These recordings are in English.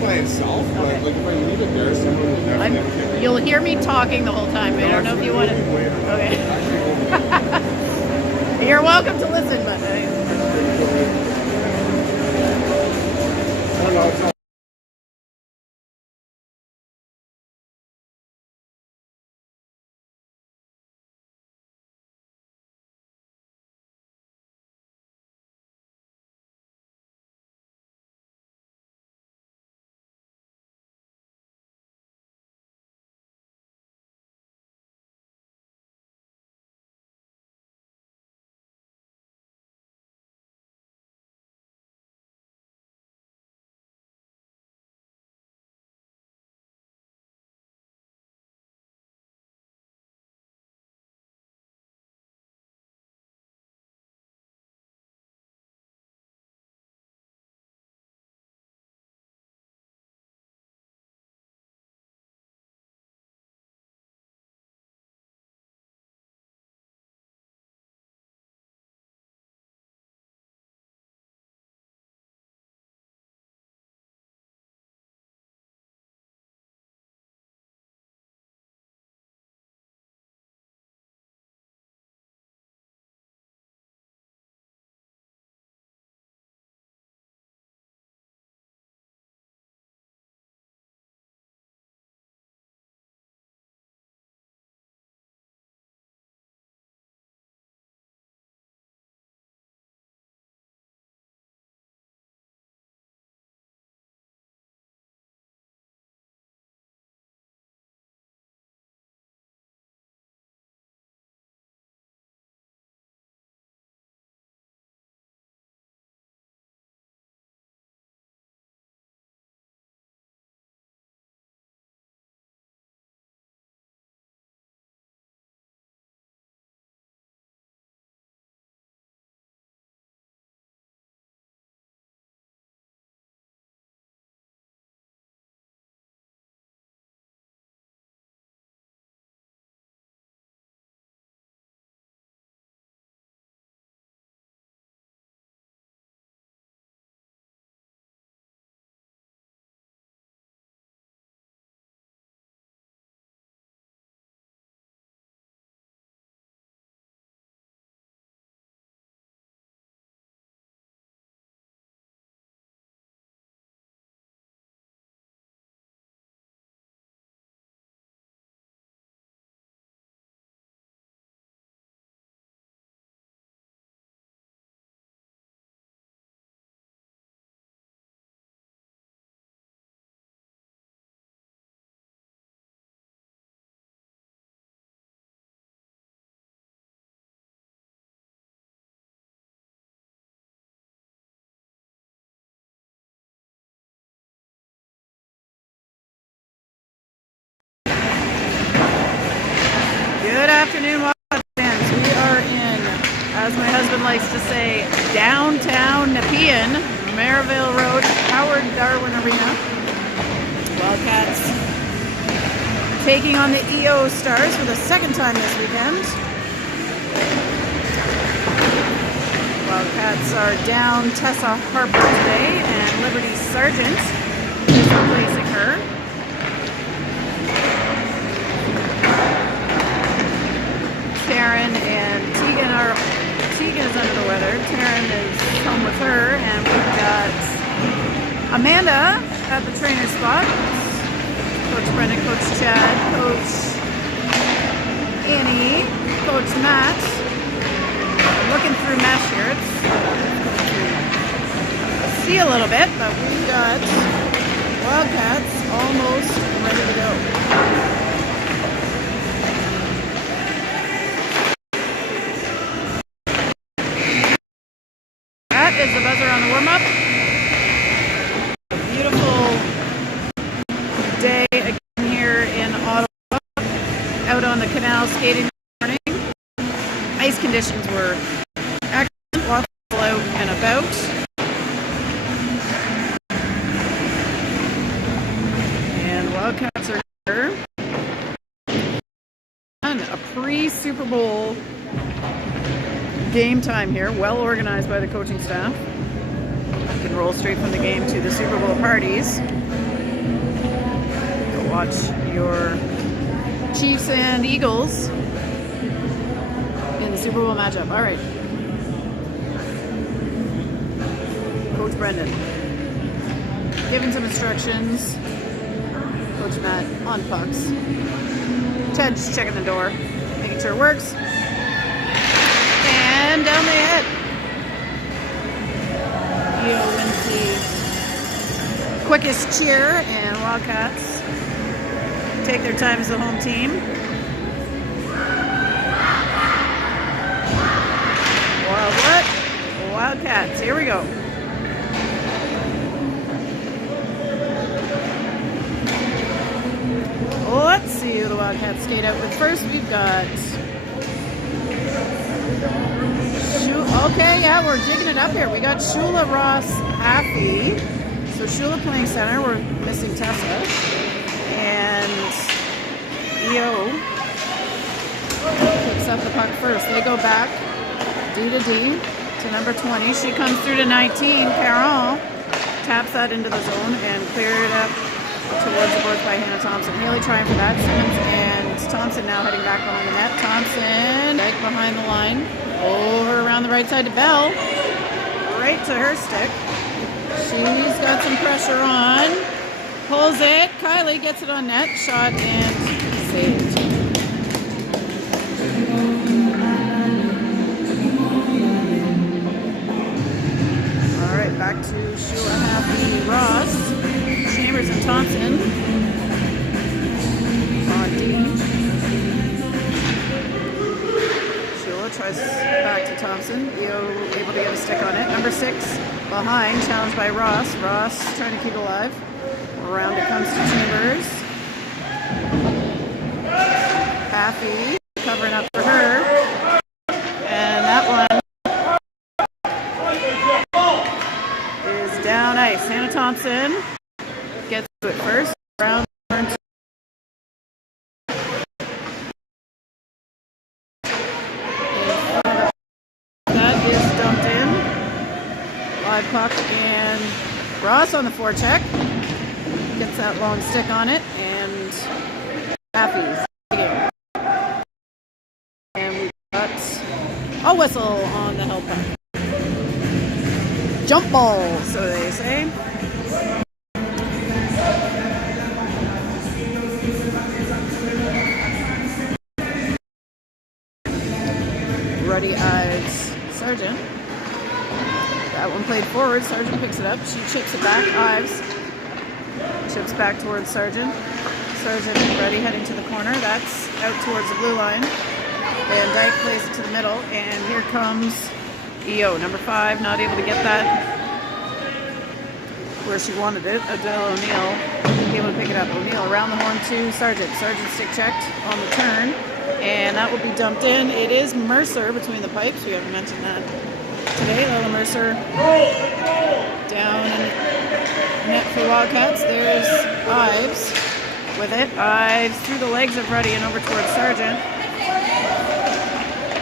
by itself, but like if I leave it there, someone will definitely. You'll hear me talking the whole time. I don't know if you want to. Okay. You're welcome to listen, but. I don't know. It's not Good afternoon, Wildcat fans. We are in, as my husband likes to say, downtown Nepean, Merivale Road, Howard Darwin Arena. Wildcats taking on the EO Stars for the second time this weekend. Wildcats are down Tessa Harper today, and Liberty Sargent is replacing her. Taryn and Tegan is under the weather. Taryn is home with her, and we've got Amanda at the trainer spot. Coach Brendan, Coach Chad, Coach Annie, Coach Matt. I'm looking through mesh here. It's see a little bit, but we've got Wildcats almost ready to go. Is the buzzer on the warm-up. A beautiful day again here in Ottawa, out on the canal skating this morning. Ice conditions were excellent, lots of people out and about. And Wildcats are here. And a pre-Super Bowl game time here, well organized by the coaching staff. I can roll straight from the game to the Super Bowl parties. watch your Chiefs and Eagles in the Super Bowl matchup. All right. Coach Brendan giving some instructions. Coach Matt on pucks. Ted just checking the door, making sure it works. And down they head. Eo wins the quickest cheer, and Wildcats take their time as the home team. Wildcats, here we go. Let's see who the Wildcats skate out with first. We've got okay, yeah, we're jigging it up here. We got Shula, Ross, Affy. So Shula playing center. We're missing Tessa. And EO picks up the puck first. They go back D to D to number 20. She comes through to 19. Caron taps that into the zone and cleared it up towards the boards by Hannah Thompson. Haley trying for that. Simmons and Thompson now heading back behind the net. Thompson back behind the line. Over around the right side to Bell. Right to her stick. She's got some pressure on. Pulls it. Kylie gets it on net. Shot and saved. All right, back to Shula, Happy, Ross. Chambers and Thompson on D. Shula tries back to Thompson. EO able to get a stick on it. Number 6 behind, challenged by Ross. Ross trying to keep it alive. Around it comes to Chambers. Happy covering up for her. And that one is down ice. Hannah Thompson gets to it first. Round turn two. That is dumped in. Live puck and Ross on the forecheck. Gets that long stick on it and Happy's game. And we've got a whistle on the held puck. Jump ball, so they say. Ruddy eyes Sargent. That one played forward. Sargent picks it up. She chips it back. Ives chips back towards Sargent. Sargent and Ruddy heading to the corner. That's out towards the blue line. Van Dyke plays it to the middle. And here comes EO, number 5, not able to get that where she wanted it. Adele O'Neill able to pick it up. O'Neill around the horn to Sargent. Sargent stick checked on the turn. And that will be dumped in. It is Mercer between the pipes. We haven't mentioned that today. Lola Mercer down in net for Wildcats. There's Ives with it. Ives through the legs of Ruddy and over towards Sargent.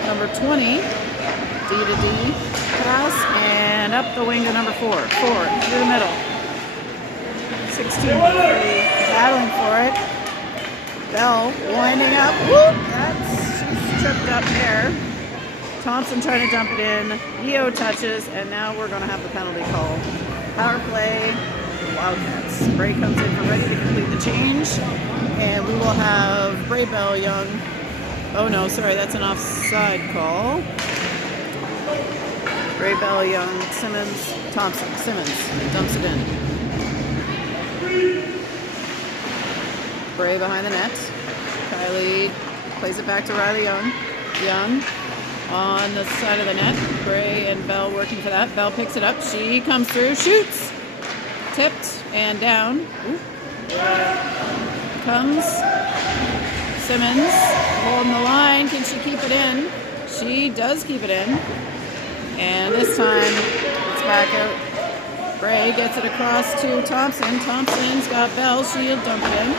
Number 20, D to D pass, and up the wing to number 4. 4 through the middle. 16 battling for it. Bell winding up. Whoop! She's tripped up there. Thompson trying to dump it in. EO touches, and now we're going to have the penalty call. Power play, Wildcats. Bray comes in for Ready to complete the change, and we will have Bray Bell Young. Oh no, sorry, that's an offside call. Bray Bell Young, Simmons, Thompson. Simmons dumps it in. Bray behind the net. Kylie plays it back to Riley Young. Young on the side of the net. Bray and Bell working for that. Bell picks it up. She comes through, shoots. Tipped and down. Ooh. Comes Simmons holding the line. Can she keep it in? She does keep it in. And this time it's back out. Bray gets it across to Thompson. Thompson's got Bell. She'll dump it in.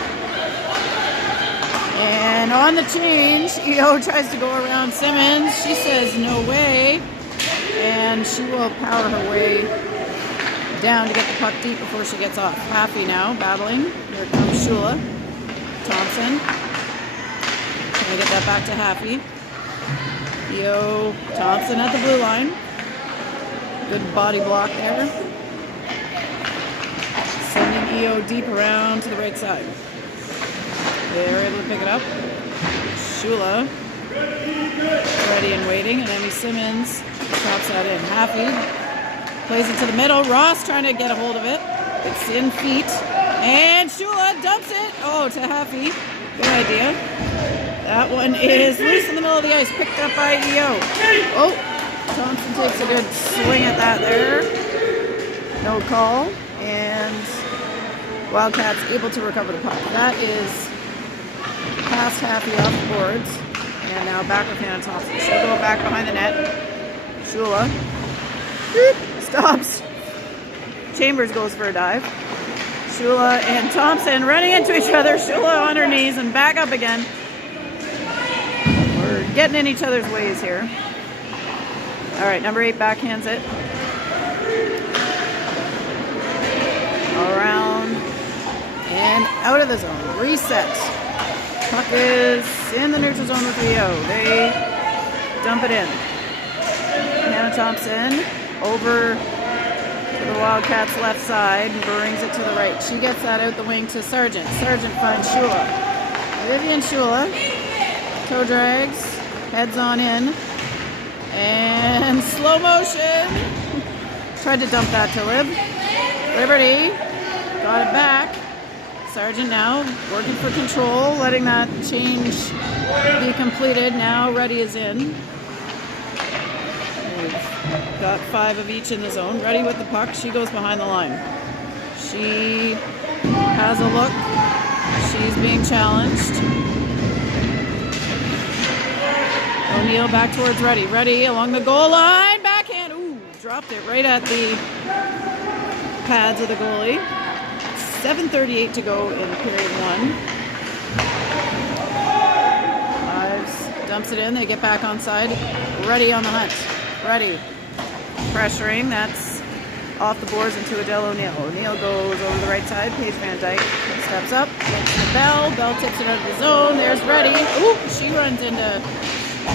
And on the change, EO tries to go around Simmons. She says no way. And she will power her way down to get the puck deep before she gets off. Happy now, battling. Here comes Shula. Thompson. Trying to get that back to Haffey. EO Thompson at the blue line. Good body block there. Sending EO deep around to the right side. They're able to pick it up. Shula ready and waiting, and Emmy Simmons drops that in. Haffey plays it to the middle. Ross trying to get a hold of it. It's in feet. And Shula dumps it. Oh, to Haffey. Good idea. That one is loose in the middle of the ice. Picked up by EO. Oh, Thompson takes a good swing at that there. No call. And Wildcats able to recover the puck. That is past Haffey off the boards. And now back with Hannah Thompson. She'll go back behind the net. Shula stops. Chambers goes for a dive. Shula and Thompson running into each other. Shula on her knees and back up again. We're getting in each other's ways here. All right, number 8 backhands it. Around and out of the zone. Reset. Puck is in the neutral zone with Rio. They dump it in. Hannah Thompson over to the Wildcats' left side and brings it to the right. She gets that out the wing to Sargent. Sargent finds Shula. Vivian Shula. Toe drags. Heads on in. And slow motion. Tried to dump that to Lib. Liberty. Got it back. Sargent now working for control, letting that change be completed. Now Ruddy is in. We've got 5 of each in the zone. Ruddy with the puck. She goes behind the line. She has a look. She's being challenged. O'Neill back towards Ruddy. Ruddy along the goal line. Backhand. Ooh, dropped it right at the pads of the goalie. 7:38 to go in period 1. Ives dumps it in. They get back on side. Ready on the hunt. Ready. Pressuring. That's off the boards into Adele O'Neill. O'Neill goes over the right side. Paige Van Dyke steps up. Gets to Bell. Bell tips it out of the zone. There's Ready. Ooh, she runs into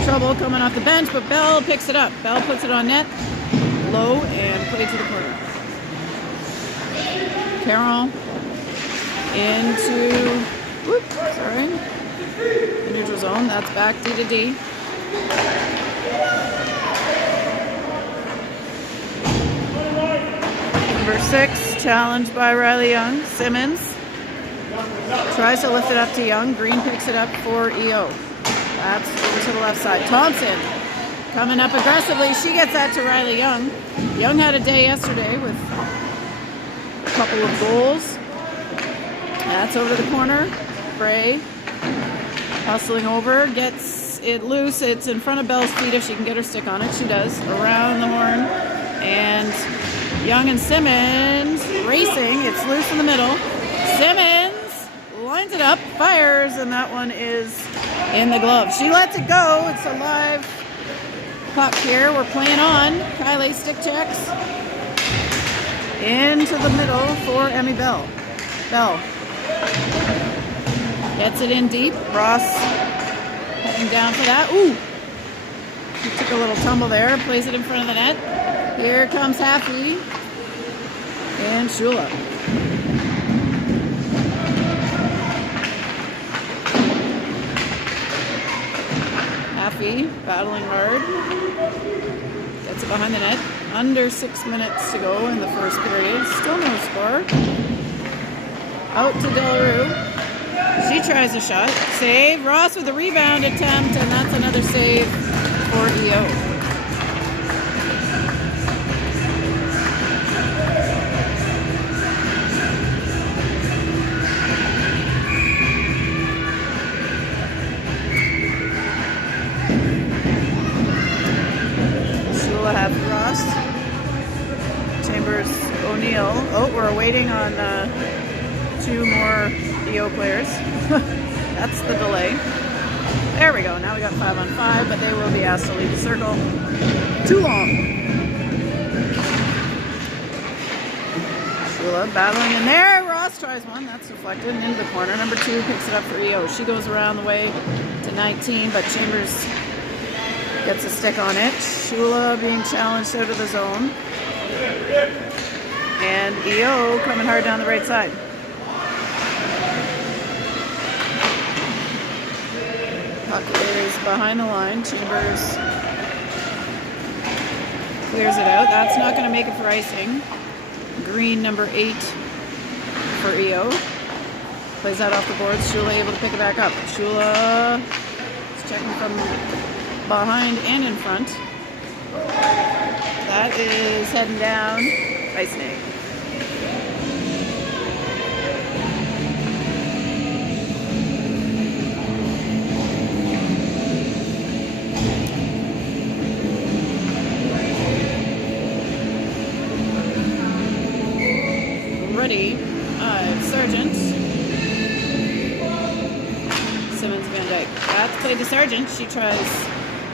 trouble coming off the bench, but Bell picks it up. Bell puts it on net. Low and played to the corner. Carroll into, the neutral zone. That's back D to D. Number 6, challenged by Riley Young. Simmons tries to lift it up to Young. Green picks it up for EO. That's over to the left side. Thompson coming up aggressively. She gets that to Riley Young. Young had a day yesterday with a couple of goals. That's over to the corner. Bray hustling over, gets it loose. It's in front of Bell's feet if she can get her stick on it. She does. Around the horn. And Young and Simmons racing. It's loose in the middle. Simmons lines it up, fires, and that one is in the glove. She lets it go. It's a live puck here. We're playing on. Kylie stick checks. Into the middle for Emmy Bell. Bell gets it in deep. Ross heading down for that. Ooh! He took a little tumble there. Plays it in front of the net. Here comes Haffey. And Shula. Haffey battling hard. Gets it behind the net. Under 6 minutes to go in the first period. Still no score. Out to Delarue. She tries a shot. Save. Ross with a rebound attempt, and that's another save for EO. Shula have Ross. Chambers, O'Neill. Oh, we're waiting on 2 more EO players. That's the delay. There we go. Now we got 5 on 5, but they will be asked to leave the circle. Too long. Shula battling in there. Ross Ross tries one. That's deflected and into the corner. Number 2 picks it up for EO. She goes around the way to 19, but Chambers gets a stick on it. Shula being challenged out of the zone. And EO coming hard down the right side. Puck is behind the line. Chambers clears it out. That's not going to make it for icing. Green, number 8 for EO. Plays that off the boards. Shula able to pick it back up. Shula is checking from behind and in front. That is heading down. Ice nade. Ready, Sargent, Simmons, Van Dyke. That's played to Sargent. She tries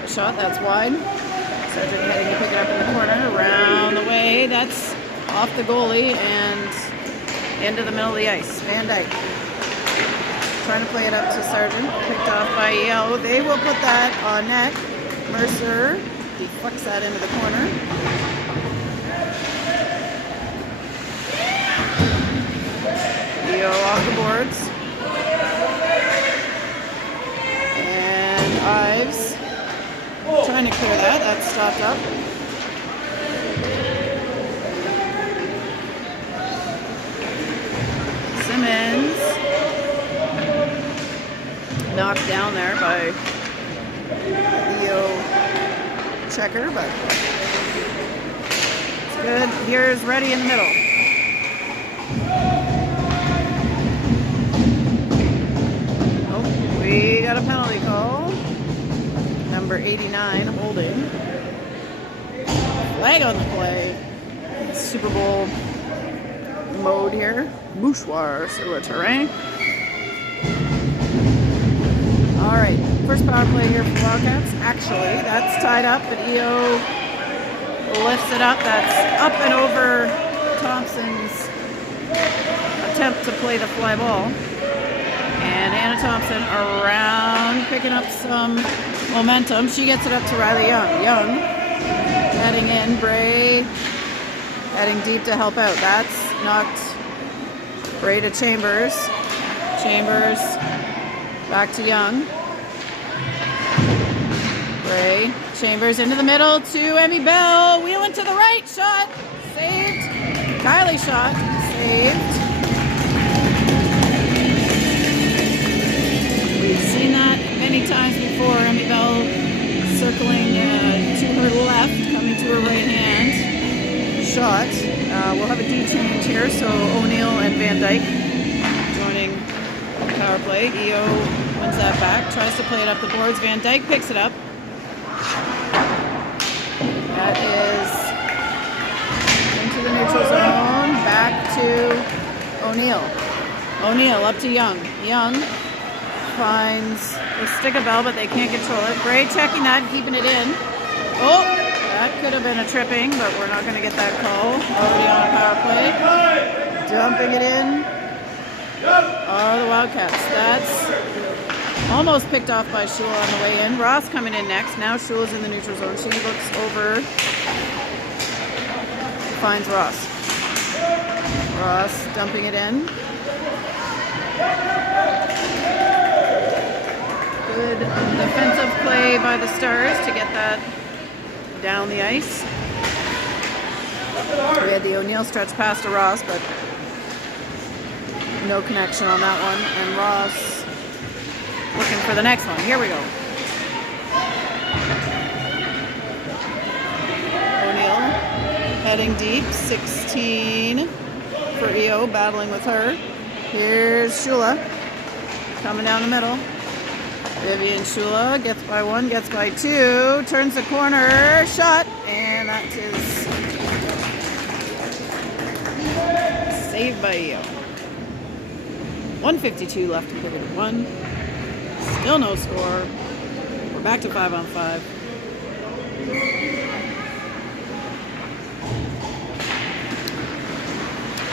a shot. That's wide. Sargent heading to pick it up in the corner. Around the way. That's off the goalie and into the middle of the ice. Van Dyke trying to play it up to Sargent. Picked off by EO. They will put that on net. Mercer deflects that into the corner. EO off the boards. And Ives trying to clear that. That's stopped up. Simmons knocked down there by EO checker, but it's good. Here's Reddy in the middle. We got a penalty call. Number 89 holding. Flag on the play. Super Bowl mode here. Mouchoir sur le terrain. Alright, first power play here for Wildcats. Actually, that's tied up, but EO lifts it up. That's up and over Thompson's attempt to play the fly ball. And Anna Thompson around, picking up some momentum. She gets it up to Riley Young. Young heading in. Bray heading deep to help out. That's knocked Bray to Chambers. Chambers back to Young. Bray. Chambers into the middle to Emmy Bell. Wheeling to the right. Shot. Saved. Kylie shot. Saved. We've seen that many times before. Emmy Bell circling to her left, coming to her right hand. Shot. We'll have a D change here, so O'Neill and Van Dyke joining the power play. EO wins that back, tries to play it up the boards. Van Dyke picks it up. That is into the neutral zone, back to O'Neill. O'Neill up to Young. Young finds the stick of Bell, but they can't control it. Bray checking that, keeping it in. Oh, that could have been a tripping, but we're not going to get that call. Already on a power play. Dumping it in. Oh, the Wildcats. That's almost picked off by Shula on the way in. Ross coming in next. Now Shula's in the neutral zone. She looks over. Finds Ross. Ross dumping it in. Good defensive play by the Stars to get that down the ice. We had the O'Neill stretch pass to Ross, but no connection on that one. And Ross looking for the next one. Here we go. O'Neill heading deep. 16 for EO, battling with her. Here's Shula coming down the middle. Vivian Shula gets by one, gets by two, turns the corner, shot, and that is saved by EO. 1:52 left in period one. Still no score. We're back to 5-on-5.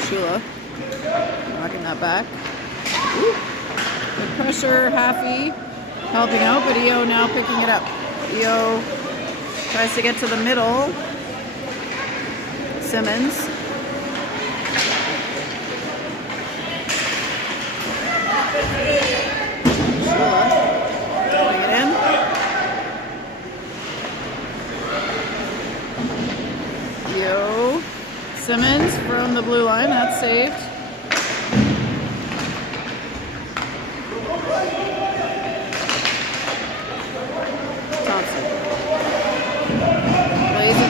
Shula knocking that back. Ooh. Good pressure, Haffey helping out, but EO now picking it up. EO tries to get to the middle. Simmons. Shula putting it in. EO. Simmons from the blue line, that's saved.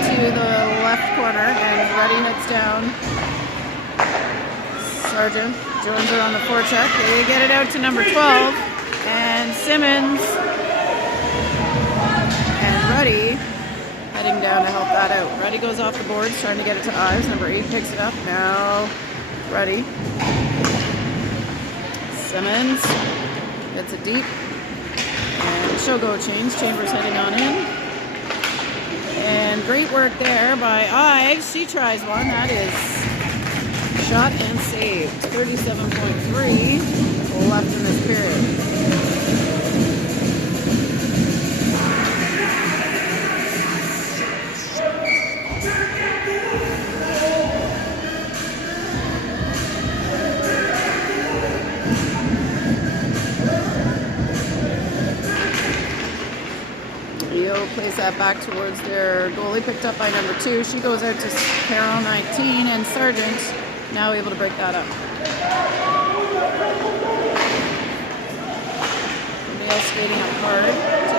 To the left corner, and Ruddy heads down. Sargent joins her on the forecheck. They get it out to number 12, and Simmons and Ruddy heading down to help that out. Ruddy goes off the boards, trying to get it to Ives. Number 8 picks it up. Now Ruddy. Simmons gets it deep, and she'll go change. Chambers heading on in. And great work there by Ives. She tries one. That is shot and saved. 37.3 left in this period. Plays that back towards their goalie, picked up by number 2. She goes out to Carroll 19, and Sargent now able to break that up. Neil skating up hard to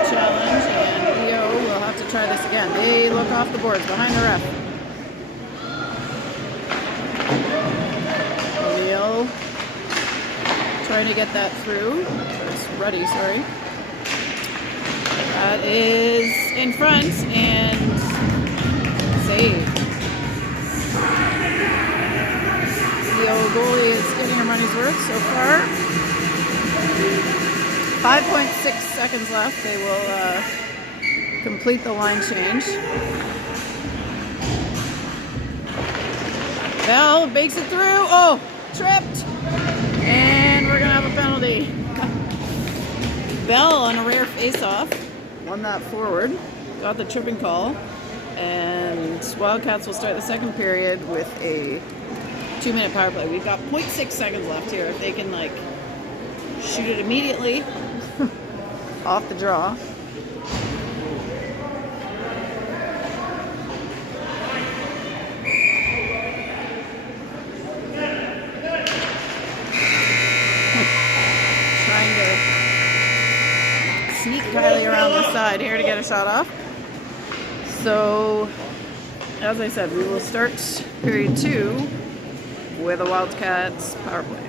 challenge, and EO will have to try this again. They look off the boards behind the ref. Neil trying to get that through. It's Ruddy, sorry. That is in front and saved. The old goalie is getting her money's worth so far. 5.6 seconds left. They will complete the line change. Bell makes it through. Oh, tripped. And we're going to have a penalty. Bell on a rare face-off. Won that forward, got the tripping call, and Wildcats will start the second period with a 2-minute power play. We've got 0.6 seconds left here. If they can shoot it immediately off the draw. Sneak Kylie around the side here to get a shot off. So, as I said, we will start period 2 with a Wildcats power play.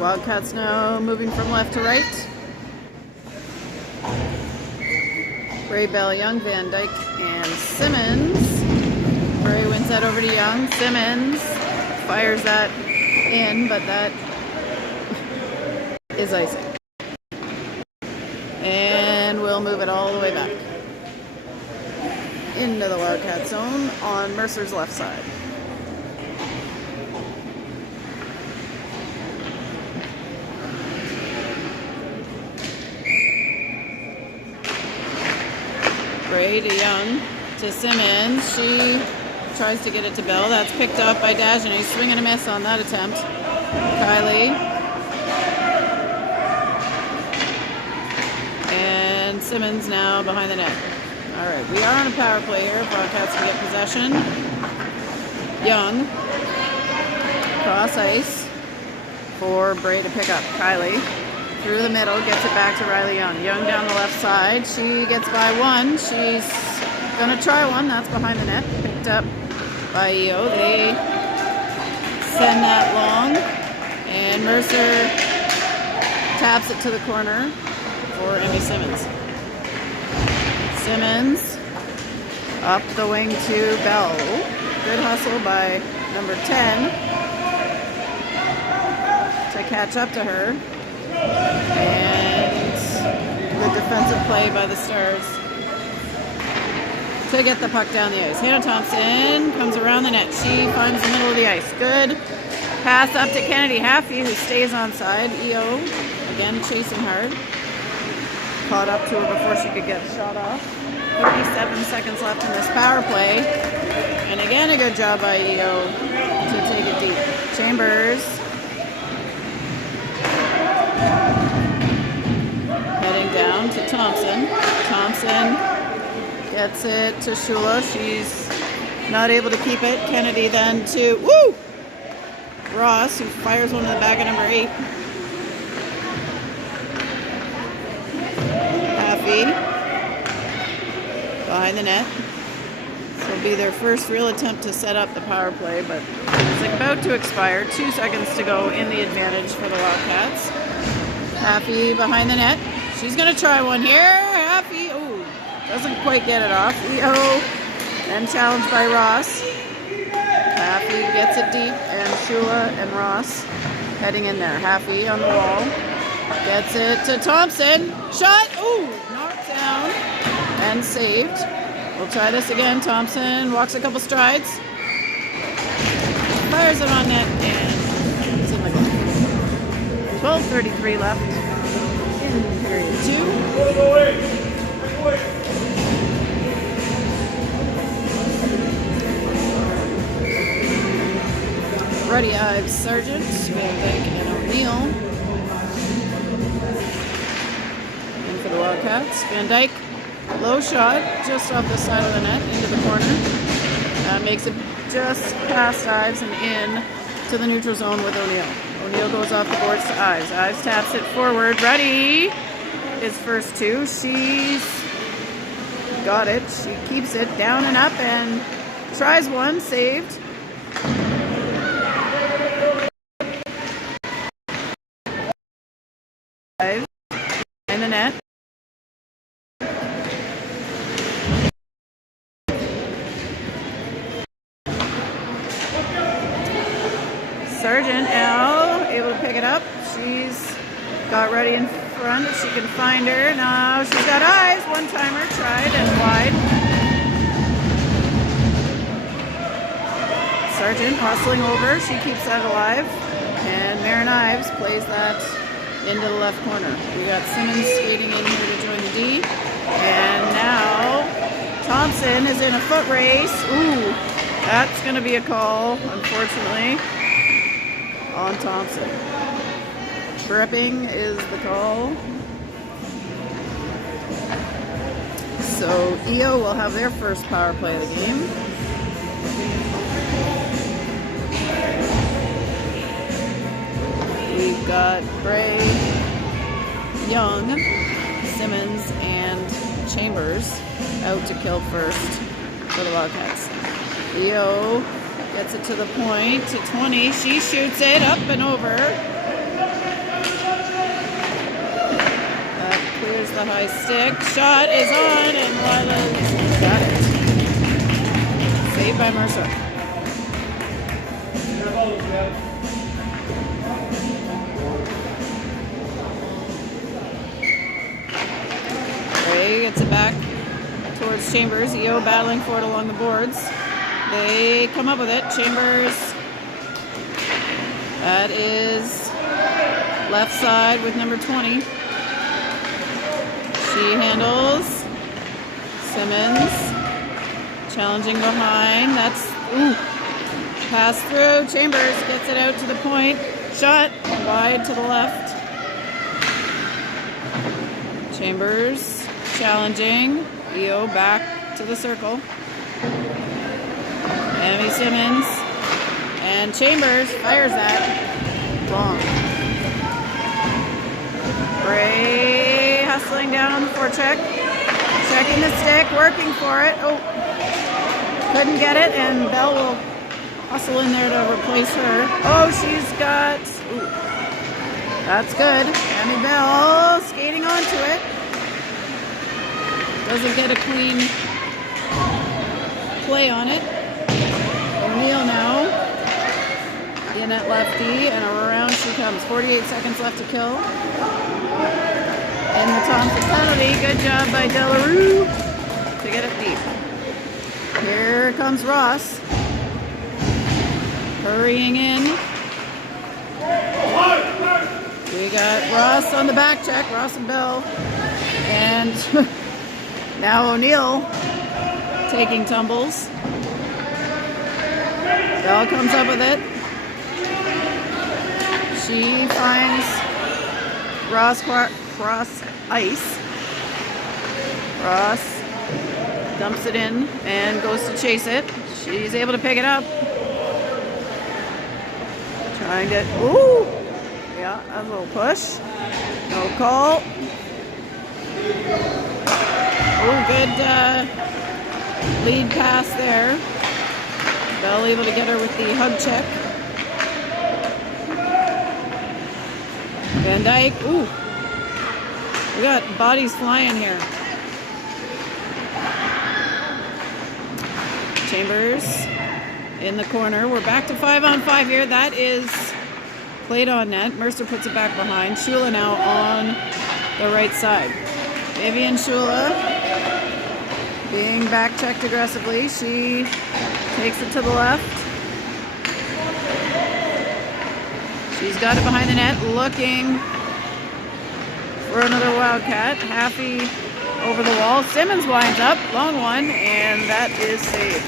Wildcats now moving from left to right. Bray, Bell, Young, Van Dyke, and Simmons. Bray wins that over to Young. Simmons fires that in, but that is icing. And we'll move it all the way back into the Wildcat zone on Mercer's left side. Bray to Young to Simmons. She tries to get it to Bell. That's picked up by Dagenet. Swing and a miss on that attempt. Kylie. And Simmons now behind the net. All right, we are on a power play here. Wildcats can get possession. Young. Cross ice for Bray to pick up. Kylie through the middle, gets it back to Riley Young. Young down the left side. She gets by one. She's gonna try one. That's behind the net. Picked up by EO. They send that long. And Mercer taps it to the corner for Emmy Simmons. Simmons up the wing to Bell. Good hustle by number 10 to catch up to her. And the defensive play by the Stars to get the puck down the ice. Hannah Thompson comes around the net. She finds the middle of the ice. Good pass up to Kennedy Haffey, who stays on side. EO again chasing hard. Caught up to her before she could get shot off. 37 seconds left in this power play. And again, a good job by EO to take it deep. Chambers heading down to Thompson. Thompson gets it to Shula. She's not able to keep it. Kennedy then to Ross, who fires one in the back of number 8. Haffey behind the net. This will be their first real attempt to set up the power play, but it's about to expire. 2 seconds to go in the advantage for the Wildcats. Haffey behind the net. She's going to try one here. Haffey, doesn't quite get it off. EO and challenged by Ross. Haffey gets it deep, and Shula and Ross heading in there. Haffey on the wall. Gets it to Thompson. Shot. Knocked down and saved. We'll try this again. Thompson walks a couple strides. Fires it on net, and it's in the goal. 12:33 left in period 2. Ruddy Ives, Sargent, Van Dyke, and O'Neill. In for the Wildcats. Van Dyke, low shot, just off the side of the net, into the corner. Makes it just past Ives and in to the neutral zone with O'Neill. O'Neill goes off the boards to Ives. Ives taps it forward. Ruddy is first 2. She's got it. She keeps it down and up and tries one. Saved. In the net. Sargent now able to pick it up. She's got Ruddy in front. She can find her. Now she's got eyes. One-timer tried and wide. Sargent hustling over. She keeps that alive. And Marin Ives plays that into the left corner. We got Simmons skating in here to join the D. And now Thompson is in a foot race. That's going to be a call, unfortunately, on Thompson. Tripping is the call. So EO will have their first power play of the game. We've got Bray, Young, Simmons, and Chambers out to kill first for the Wildcats. EO gets it to the point, to 20. She shoots it up and over. That clears the high stick. Shot is on, and Lila's got it. Saved by Mercer. Ray gets it back towards Chambers. EO battling for it along the boards. They come up with it. Chambers. That is left side with number 20. She handles. Simmons challenging behind. That's Ooh. Pass through. Chambers gets it out to the point. Shot wide to the left. Chambers challenging. EO back to the circle. Emmy Simmons. And Chambers fires that. Long. Bray hustling down on the forecheck. Checking the stick, working for it. Oh, couldn't get it, and Bell will hustle in there to replace her. Oh, she's got, ooh, that's good. Emmy Bell skating onto it. Doesn't get a clean play on it. O'Neill now. In at lefty, and around she comes. 48 seconds left to kill. And the Thompson penalty. Good job by Delarue to get it deep. Here comes Ross. Hurrying in. We got Ross on the back check. Ross and Bell. And now O'Neill taking tumbles. Bell comes up with it. She finds Ross cross ice. Ross dumps it in and goes to chase it. She's able to pick it up. Trying to, ooh, yeah, a little push. No call. Oh, good lead pass there. Bell able to get her with the hug check. Van Dyke, ooh, we got bodies flying here. Chambers in the corner. We're back to 5-on-5 here. That is played on net. Mercer puts it back behind. Shula now on the right side. Vivian Shula being back checked aggressively. She takes it to the left. She's got it behind the net, looking for another Wildcat. Happy over the wall. Simmons winds up, long one, and that is saved.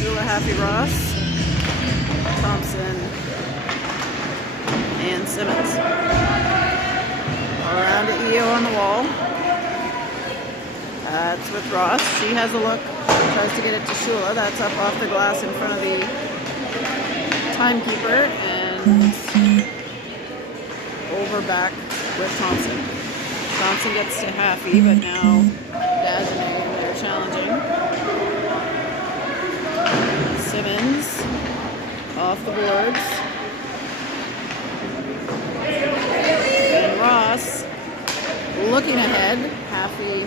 Shula, Happy, Ross. Thompson and Simmons. Around to EO on the wall. That's with Ross. She has a look. Tries to get it to Shula. That's up off the glass in front of the timekeeper. And over back with Thompson. Thompson gets to Haffey, but now Dagenais in there challenging. Simmons off the boards. And Ross looking ahead. Haffey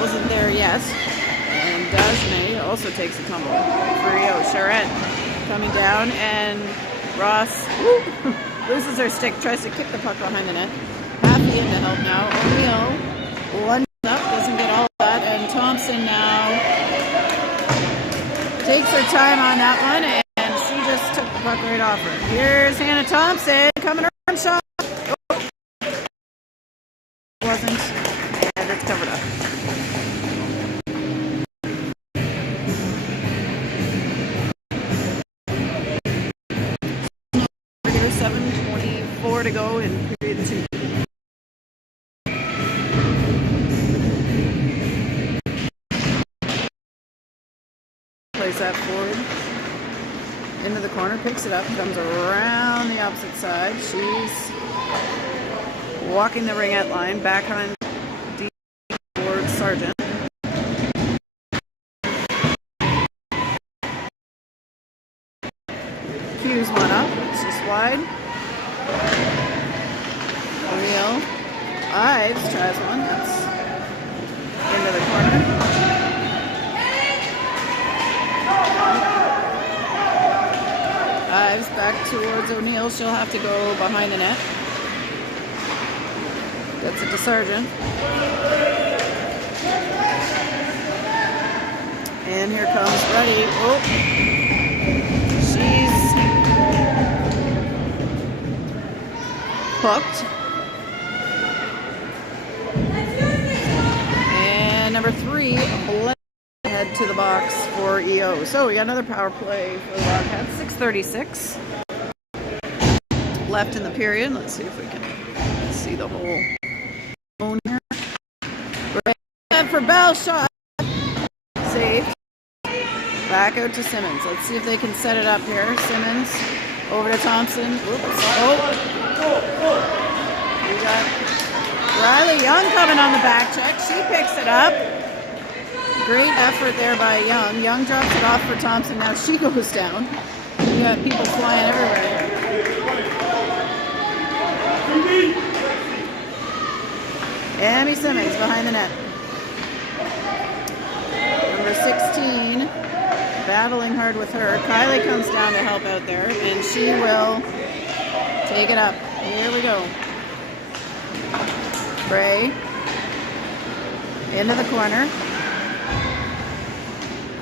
wasn't there yet. And Dagenais also takes a tumble. Frio, Charette coming down, and Ross loses her stick, tries to kick the puck behind the net. Haffey in to help now. O'Neill lunges up, doesn't get all of that, and Thompson now takes her time on that one, and she just took the puck right off her. Here's Hannah Thompson coming around shot. Oh. Wasn't, and it's covered up. Here, 7:24 to go in period 2. Plays that forward into the corner, picks it up, comes around the opposite side. She's walking the ringette line, back on deep towards Sargent. Hughes one up, it's just wide. O'Neill. Ives tries one, that's into the corner. Ives back towards O'Neill. She'll have to go behind the net. Gets it to Sargent. And here comes Ruddy. Oh, she's hooked. And number 3, head to the box for EO. So we got another power play for the Wildcats. 6:36 left in the period. Let's see if we can see the whole zone here. Right for Bell, shot. Saved. Back out to Simmons. Let's see if they can set it up here. Simmons over to Thompson. Oops. Oh. We got Riley Young coming on the back check. She picks it up. Great effort there by Young. Young drops it off for Thompson. Now she goes down. We got people flying everywhere. Amy Simmons behind the net. Number 16, battling hard with her. Kylie comes down to help out there, and she will take it up. Here we go. Bray into the corner.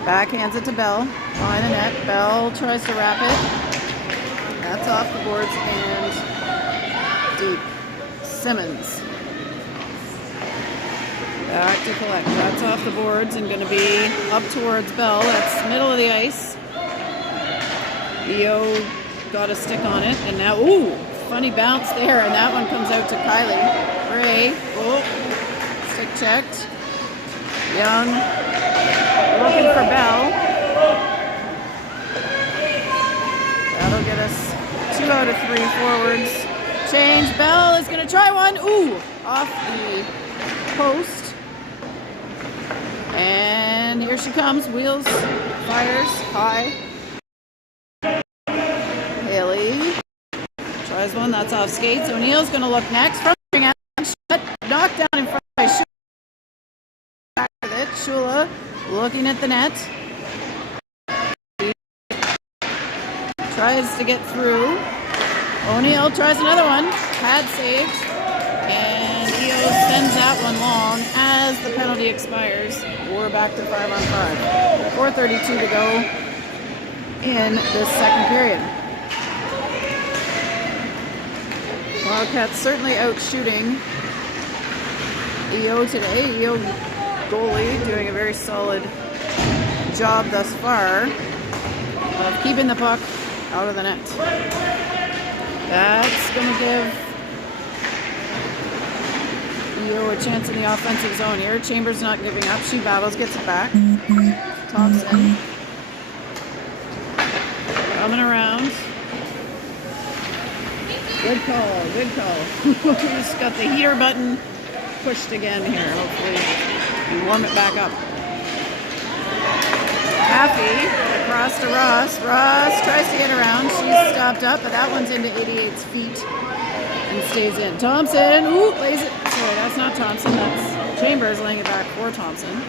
Backhands it to Bell. Behind the net. Bell tries to wrap it. That's off the boards and deep. Simmons. Back to collect. That's off the boards and going to be up towards Bell. That's middle of the ice. EO got a stick on it. And now, ooh, funny bounce there. And that one comes out to Kylie. Bray. Oh, stick checked. Young. Looking for Bell. That'll get us 2 out of 3 forwards. Change. Bell is going to try one. Ooh, off the post. And here she comes. Wheels, fires, high. Haley tries one. That's off skates. O'Neill's going to look next. From knocked down in front by Shula. Back with it. Shula looking at the net. Tries to get through. O'Neill tries another one. Pad saved. And EO sends that one long as the penalty expires. We're back to 5-on-5. 4:32 to go in this second period. Wildcats certainly out shooting EO today. EO goalie doing a very solid job thus far of keeping the puck out of the net. That's going to give EO a chance in the offensive zone here. Chambers not giving up. She battles, gets it back. Thompson coming around. Good call, good call. We just got the heater button pushed again here. Hopefully we warm it back up. Happy across to Ross. Ross tries to get around. She's stopped up, but that one's into 88's feet and stays in. Thompson, ooh, lays it. Sorry, that's not Thompson. That's Chambers laying it back for Thompson.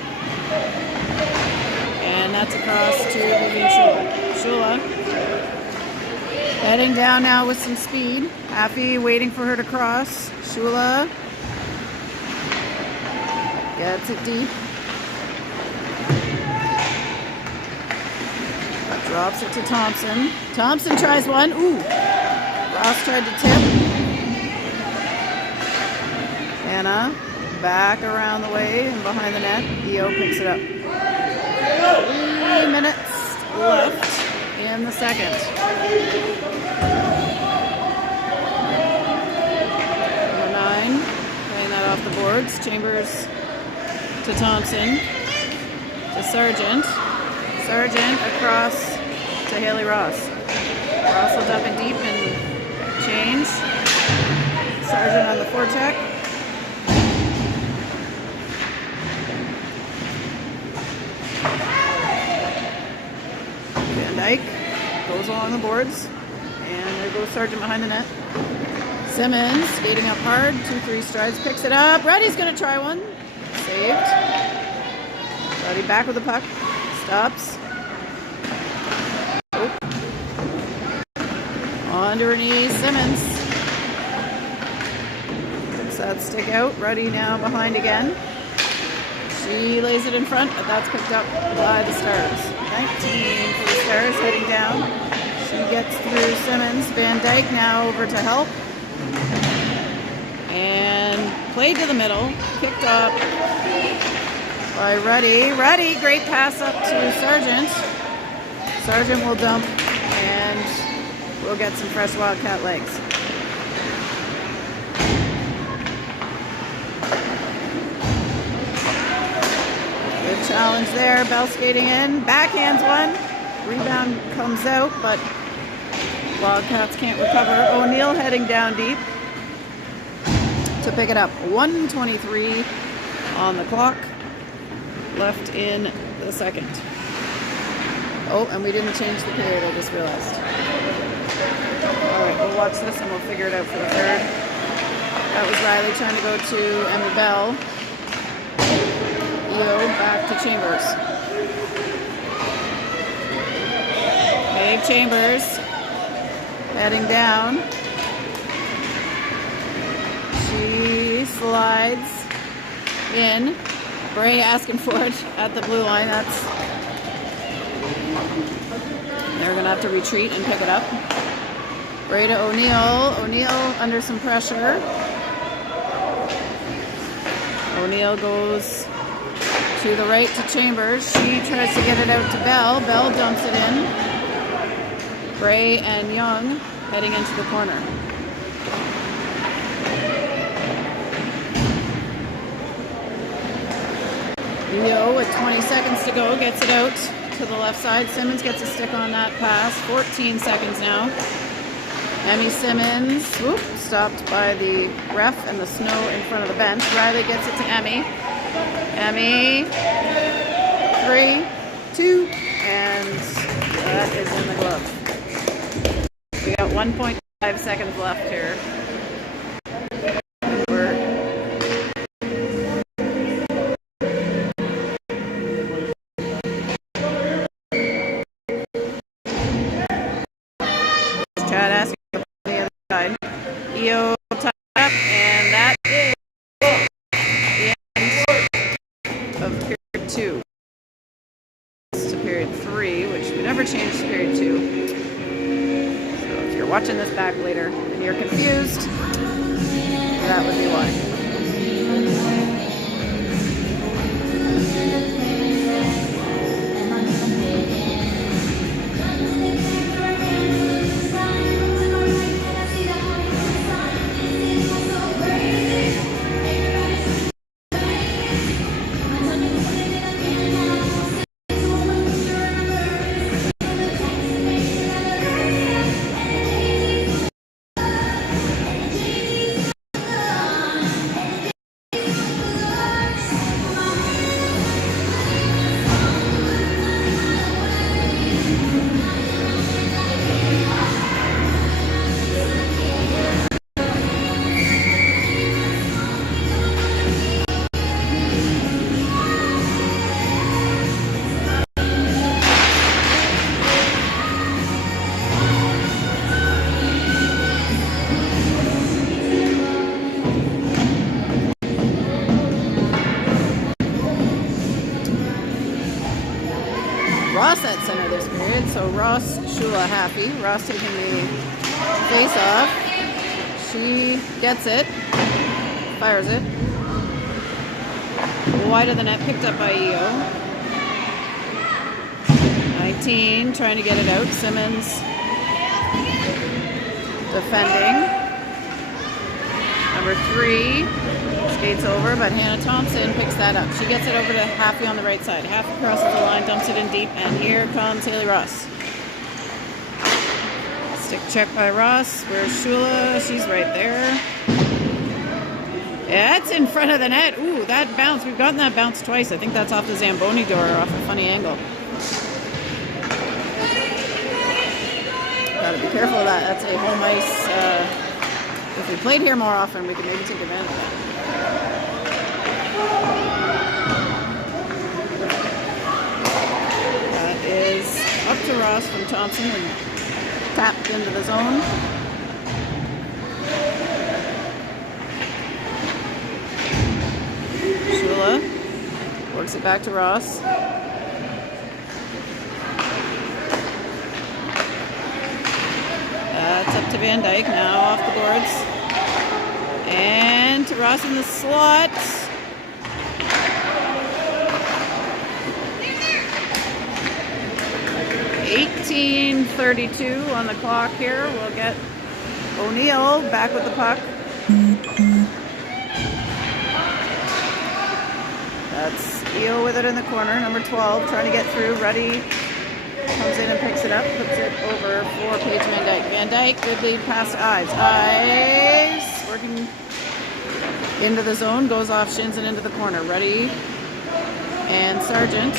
And that's across to Vivian Shula. Shula heading down now with some speed. Happy waiting for her to cross. Shula gets it deep. Drops it to Thompson. Thompson tries one. Ooh. Ross tried to tip. Anna back around the way and behind the net. EO picks it up. 3 minutes left in the second. Number 9 playing that off the boards. Chambers to Thompson. To Sargent. Sargent across to Haley Ross. Ross will dump it deep and change. Sargent on the forecheck. Van Dyke goes along the boards. And there goes Sargent behind the net. Simmons skating up hard. 2-3 strides. Picks it up. Reddy's going to try one. Saved. Reddy back with the puck. Stops. Oh. On to her knees. Simmons. Picks that stick out. Ruddy now behind again. She lays it in front, but that's picked up by the Stars. 19 for the Stars, heading down. She gets through Simmons. Van Dyke now over to help. And played to the middle. Kicked up by Ruddy. Ruddy, great pass up to Sargent. Sargent will dump, and we'll get some fresh Wildcat legs. Good challenge there. Bell skating in. Backhands one. Rebound comes out, but Wildcats can't recover. O'Neill heading down deep to pick it up. 1:23 on the clock. Left in the second. Oh, and we didn't change the period, I just realized. Alright, we'll watch this and we'll figure it out for the third. That was Riley trying to go to Emmy Bell. EO back to Chambers. Dave Chambers heading down. She slides in. Bray asking for it at the blue line. They're going to have to retreat and pick it up. Bray to O'Neill. O'Neill under some pressure. O'Neill goes to the right to Chambers. She tries to get it out to Bell. Bell dumps it in. Bray and Young heading into the corner. EO with 20 seconds to go gets it out to the left side. Simmons gets a stick on that pass. 14 seconds now. Emmy Simmons, whoop, stopped by the ref and the snow in front of the bench. Riley gets it to Emmy. Emmy, 3, 2, and that is in the glove. We got 1.5 seconds left here. Chad asking on the other side. EO top up, and that is the end of period 2. To period 3, which we never changed to period 2. So if you're watching this back later and you're confused, that would be why. Ross at center this period, so Ross, Shula happy. Ross taking the face off. She gets it, fires it. Wide of the net, picked up by EO. 19, trying to get it out. Simmons defending. Number 3 skates over, but Hannah Thompson picks that up. She gets it over to Happy on the right side. Happy crosses the line, dumps it in deep, and here comes Haley Ross. Stick check by Ross. Where's Shula? She's right there. Yeah, it's in front of the net. Ooh, that bounce. We've gotten that bounce twice. I think that's off the Zamboni door, off a funny angle. Gotta be careful of that. That's a home ice. If we played here more often, we could maybe take advantage of that. That is up to Ross from Thompson and tapped into the zone. Shula Works it back to Ross. That's up to Van Dyke, now off the boards. And to Ross in the slot. .18:32 on the clock here. We'll get O'Neill back with the puck. That's Eo with it in the corner, number 12, trying to get through. Ready, comes in and picks it up, puts it over for Paige Van Dyke. Van Dyke, good lead pass to Ives. Ives, working into the zone, goes off shins and into the corner. Ready, and Sargent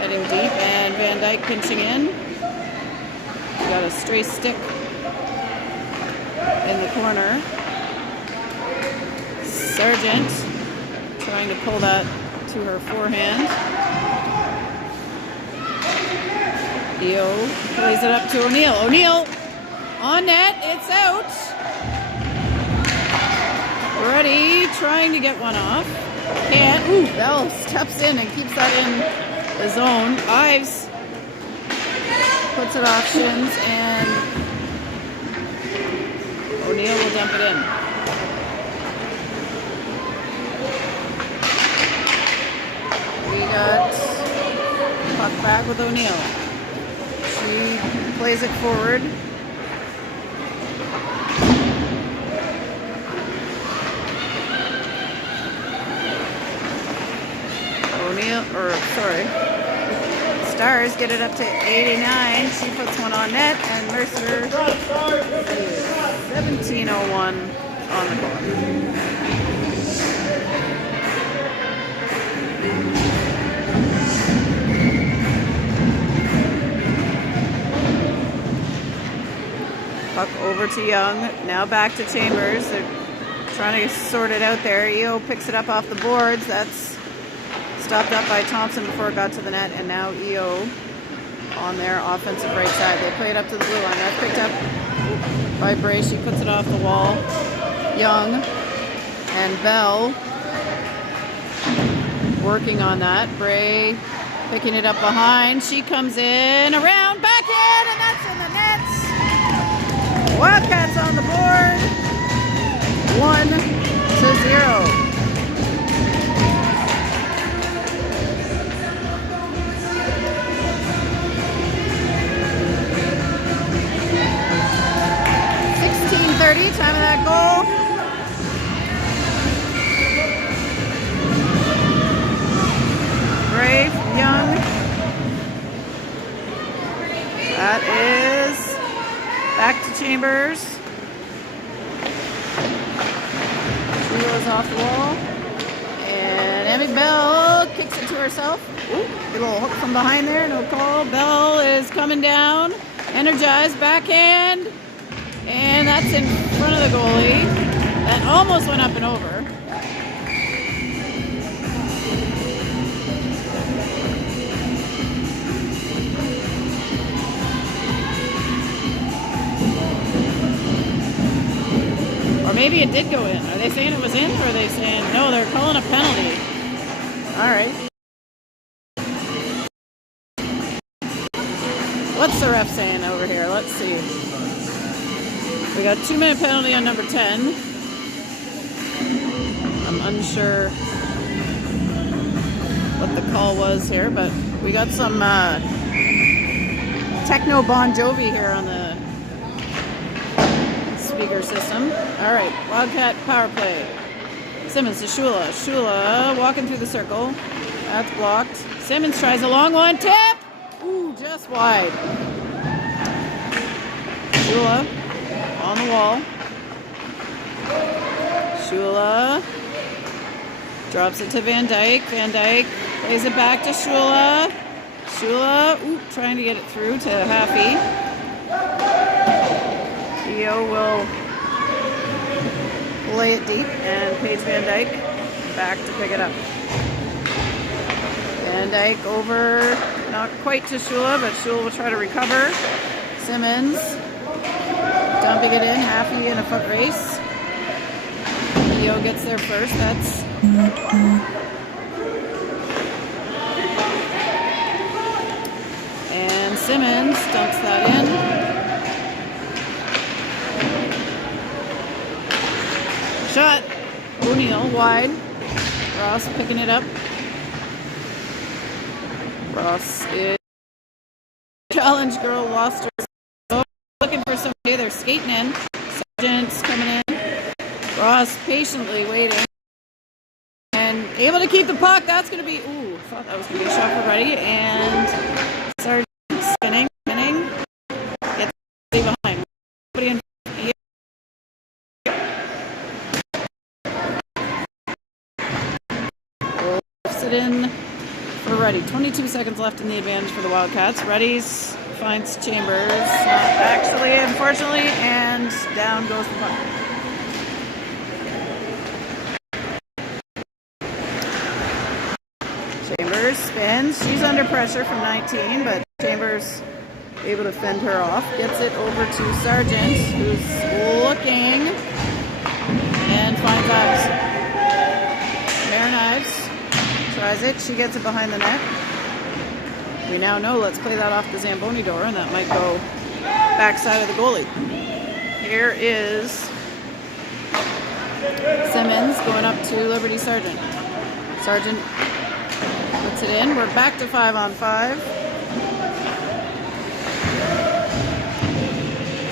heading deep, and Van Dyke pinching in. Got a stray stick in the corner. Sargent trying to pull that to her forehand. Eo plays it up to O'Neill. O'Neill on net, it's out. Ready, trying to get one off. Can't. Ooh, Bell steps in and keeps that in the zone. Ives puts it off shins, and O'Neill will dump it in. We got puck back with O'Neill. She plays it forward. Stars get it up to 89. She puts one on net, and Mercer 17:01 on the clock. Puck over to Young. Now back to Chambers. They're trying to sort it out there. Eo picks it up off the boards. That's stopped up by Thompson before it got to the net, and now Eo on their offensive right side. They play it up to the blue line. That's picked up by Bray. She puts it off the wall. Young and Bell working on that. Bray picking it up behind. She comes in, around, back in, and that's in the nets. Wildcats on the board. 1-0. Time of that goal. Brave, Young. That is back to Chambers. She goes off the wall. And Emmy Bell kicks it to herself. Ooh, a little hook from behind there, no call. Bell is coming down. Energized, backhand. And that's in front of the goalie. That almost went up and over. Or maybe it did go in. Are they saying it was in, or are they saying, no, they're calling a penalty? All right. What's the ref saying over here? Let's see. We got 2-minute penalty on number 10. I'm unsure what the call was here, but we got some techno Bon Jovi here on the speaker system. All right, Wildcat power play. Simmons to Shula. Shula walking through the circle. That's blocked. Simmons tries a long one. Tip! Ooh, just wide. Shula on the wall. Shula drops it to Van Dyke. Van Dyke plays it back to Shula. Shula, trying to get it through to Happy. Eo will lay it deep, and Paige Van Dyke back to pick it up. Van Dyke over, not quite to Shula, but Shula will try to recover. Simmons dumping it in, Happy in a foot race. Eo gets there first. That's Simmons dumps that in. Shot. O'Neill wide. Ross picking it up. Ross is challenge girl, lost her. Oh, looking for somebody. They're skating in. Sargent's coming in. Ross patiently waiting. And able to keep the puck. That's going to be, ooh, thought that was going to be a shot for Reddy. And Sargent spinning. Gets behind. Nobody in. Lifts it in for Reddy. 22 seconds left in the advantage for the Wildcats. Reddy's finds Chambers. Actually, unfortunately, and down goes the puck. Chambers spins. She's under pressure from 19, but Chambers able to fend her off. Gets it over to Sargent, who's looking and finds Ives. Marin Ives tries it. She gets it behind the net. We now know, let's play that off the Zamboni door, and that might go backside of the goalie. Here is Simmons going up to Liberty Sargent. Sargent puts it in. We're back to 5-on-5.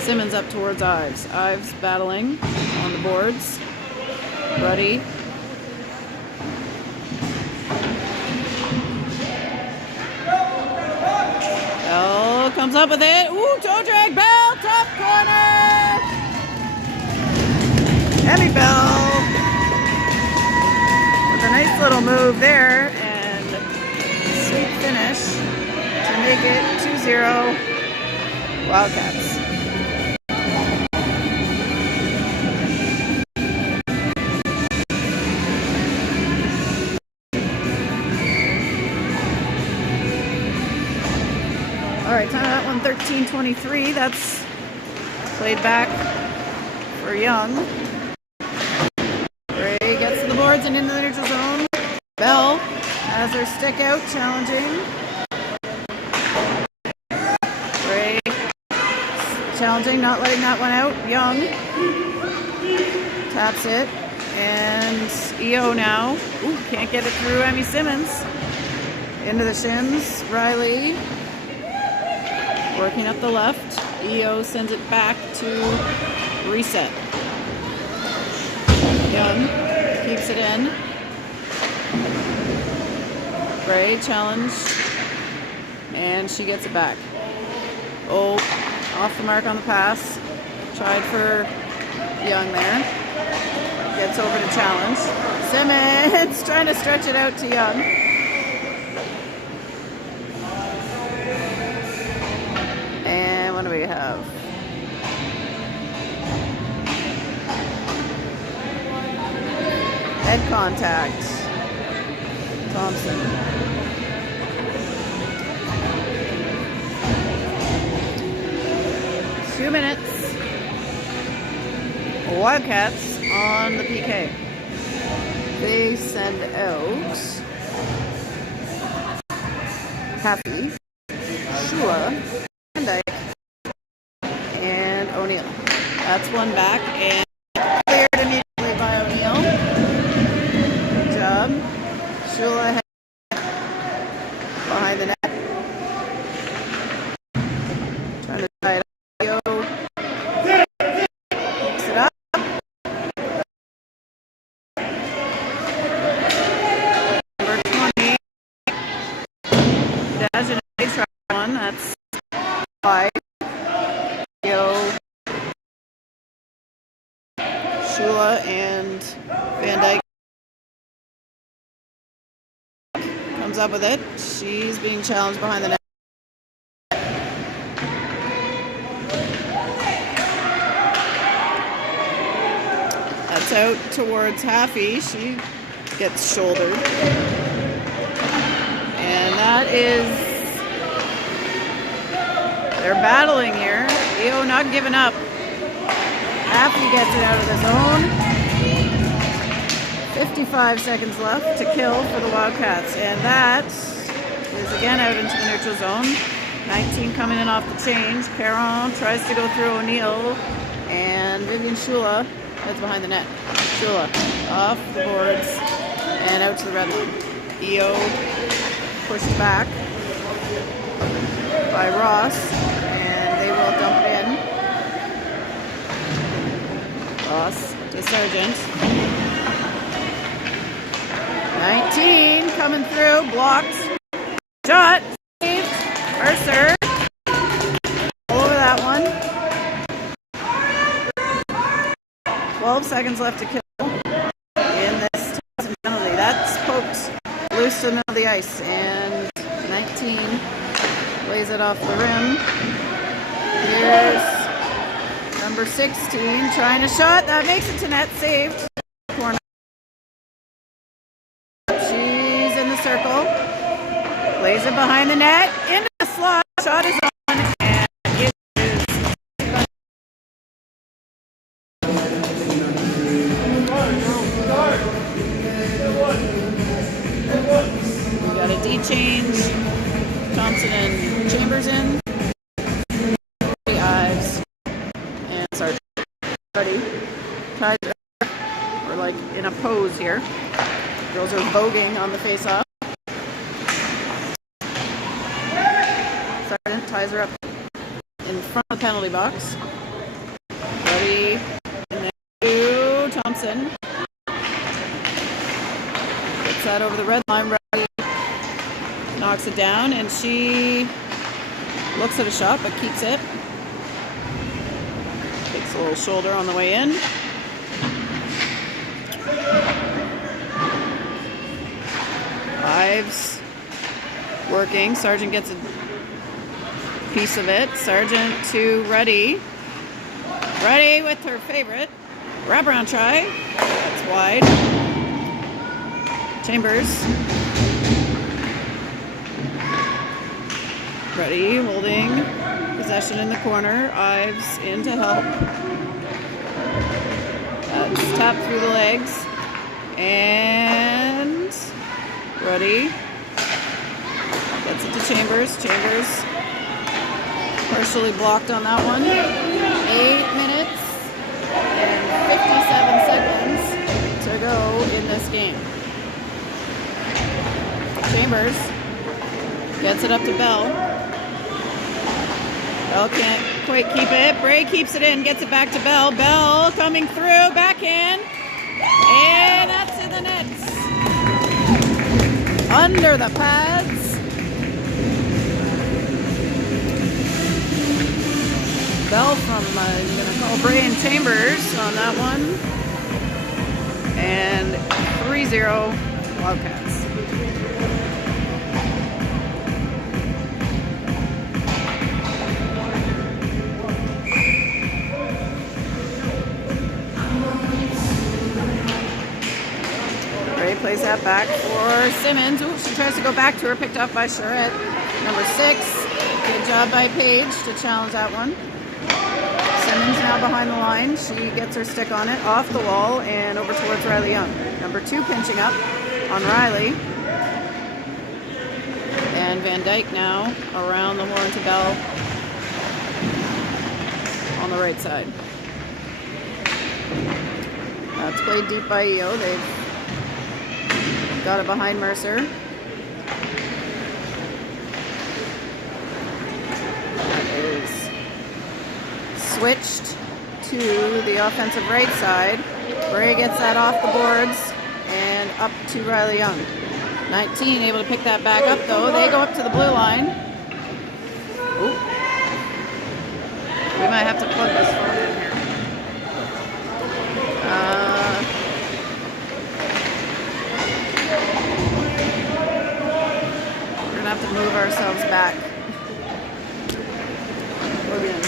Simmons up towards Ives. Ives battling on the boards. Ruddy. Bell comes up with it. Ooh, toe drag. Bell, top corner. Emmy Bell with a nice little move there and sweet finish to make it 2-0 Wildcats. All right, time that one, 13:23. That's played back for Young. Gray gets to the boards and into the neutral zone. Bell has her stick out, challenging. Gray challenging, not letting that one out. Young taps it, and EO now. Ooh, can't get it through Emmy Simmons. Into the shins. Riley working up the left. EO sends it back to reset. Young keeps it in. Gray challenge. And she gets it back. Oh, off the mark on the pass. Tried for Young there. Gets over to challenge. Simmons trying to stretch it out to Young. And what do we have? Head contact. Thompson. Two minutes. Wildcats on the PK. They send out Happy, Shula, Van Dyke, and O'Neill. That's one back and cleared immediately by O'Neill. Good job. Shula behind the net. Trying to tie it up. Picks it up. Number 20. Dajan try one. That's 5. Shula and Van Dyke comes up with it. She's being challenged behind the net. That's out towards Haffey. She gets shouldered. And that is, they're battling here. EO not giving up. Haffey gets it out of the zone. 55 seconds left to kill for the Wildcats. And that is again out into the neutral zone. 19 coming in off the change. Perron tries to go through O'Neill, and Vivian Shula heads behind the net. Shula off the boards and out to the red line. EO pushed back by Ross, and they will dump it in. Ross to Sargent. 19 coming through, blocked. Shot, saved. Mercer. All over that one. 12 seconds left to kill in this Thompson penalty. That's poked loose to the middle of the ice, and 19 plays it off the rim. Here's number 16 trying a shot. That makes it to net, saved. Corner. She's in the circle. Plays it behind the net. Into the slot. Shot is on. And it is. We got a D change. Thompson and Chambers in. Ives and Sargent. Ready. We're like in a pose here. Girls are voguing on the face-off. Sargent ties her up in front of the penalty box. Ready. And then Thompson. Gets that over the red line. Ready. Knocks it down, and she looks at a shot but keeps it. Takes a little shoulder on the way in. Ives working. Sargent gets a piece of it. Sargent to Ready. Ready with her favorite. Wraparound try. That's wide. Chambers. Ready holding possession in the corner. Ives in to help. That's tapped through the legs. And Ready. Gets it to Chambers. Chambers partially blocked on that one. 8 minutes and 57 seconds to go in this game. Chambers gets it up to Bell. Bell can't quite keep it. Bray keeps it in, gets it back to Bell. Bell coming through, backhand. And that's in the nets. Under the pads. Bell from, I'm going to call Bray and Chambers on that one. And 3-0 Wildcats. Plays that back for Simmons. Ooh, she tries to go back to her, picked up by Charette. Number 6. Good job by Paige to challenge that one. Simmons now behind the line. She gets her stick on it, off the wall, and over towards Riley Young. Number 2 pinching up on Riley. And Van Dyke now around the horn to Bell on the right side. That's played deep by EO. They've got it behind Mercer. That is switched to the offensive right side. Bray gets that off the boards and up to Riley Young. 19 able to pick that back up though. They go up to the blue line. Ooh. We might have to plug this phone in here. Have to move ourselves back. Plug in.